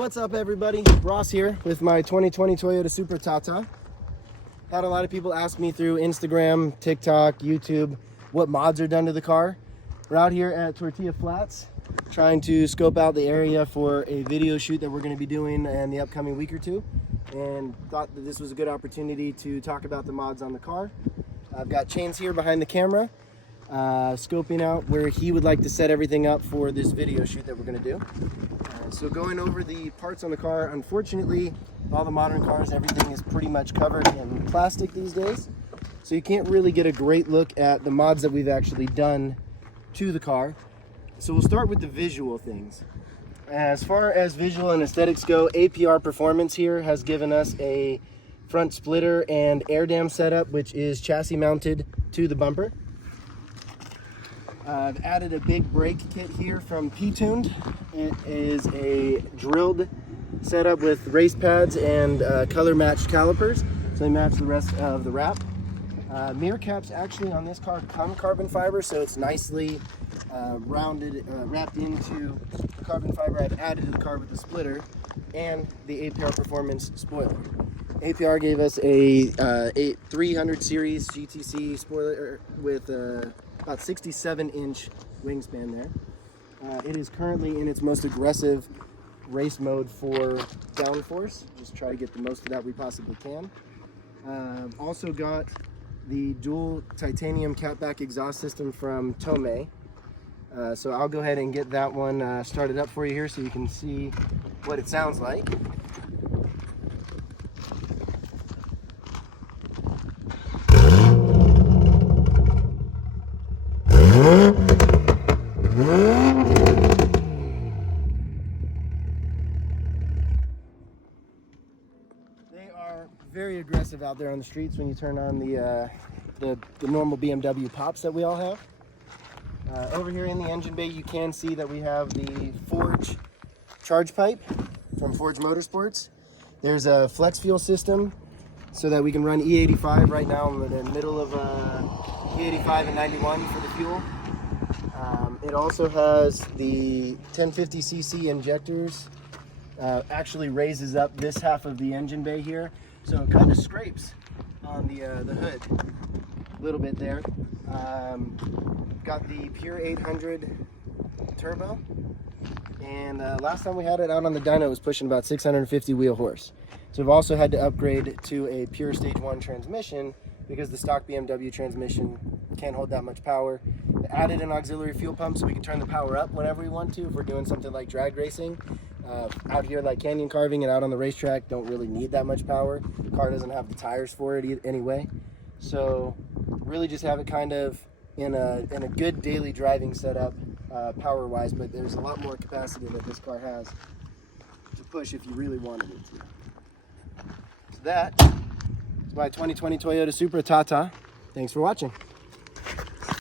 What's up, everybody? Ross here with my 2020 Toyota Supra Tata. Had a lot of people ask me through Instagram, TikTok, YouTube what mods are done to the car. We're out here at Tortilla Flats trying to scope out the area for a video shoot that we're going to be doing in the upcoming week or two, and thought that this was a good opportunity to talk about the mods on the car. I've got Chains here behind the camera, scoping out where he would like to set everything up for this video shoot that we're going to do. So going over the parts on the car, unfortunately, all the modern cars, everything is pretty much covered in plastic these days. So you can't really get a great look at the mods that we've actually done to the car. So we'll start with the visual things. As far as visual and aesthetics go, APR Performance here has given us a front splitter and air dam setup, which is chassis mounted to the bumper. I've added a big brake kit here from P-Tuned. It is a drilled setup with race pads and color matched calipers, so they match the rest of the wrap. Mirror caps actually on this car come carbon fiber, so it's nicely rounded, wrapped into the carbon fiber I've added to the car with the splitter and the APR Performance spoiler. APR gave us a 300 series GTC spoiler with about 67-inch wingspan there. It is currently in its most aggressive race mode for downforce. Just try to get the most of that we possibly can. Also got the dual titanium Catback exhaust system from Tomei. So I'll go ahead and get that one started up for you here so you can see what it sounds like. They are very aggressive out there on the streets when you turn on the normal BMW pops that we all have. Over here in the engine bay, you can see that we have the Forge charge pipe from Forge Motorsports. There's a flex fuel system so that we can run E85 right now. I'm in the middle of E85 and 91 for the fuel. It also has the 1050cc injectors. Actually raises up this half of the engine bay here, so it kind of scrapes on the hood a little bit there. Got the Pure 800 turbo, and last time we had it out on the dyno it was pushing about 650 wheel horse. So we've also had to upgrade to a pure stage 1 transmission because the stock BMW transmission can't hold that much power. We added an auxiliary fuel pump so we can turn the power up whenever we want to if we're doing something like drag racing. Out here like canyon carving and out on the racetrack don't really need that much power. The car doesn't have the tires for it anyway. So really just have it kind of in a good daily driving setup power wise, but there's a lot more capacity that this car has to push if you really wanted it to. So that is my 2020 Toyota Supra Tata. Thanks for watching.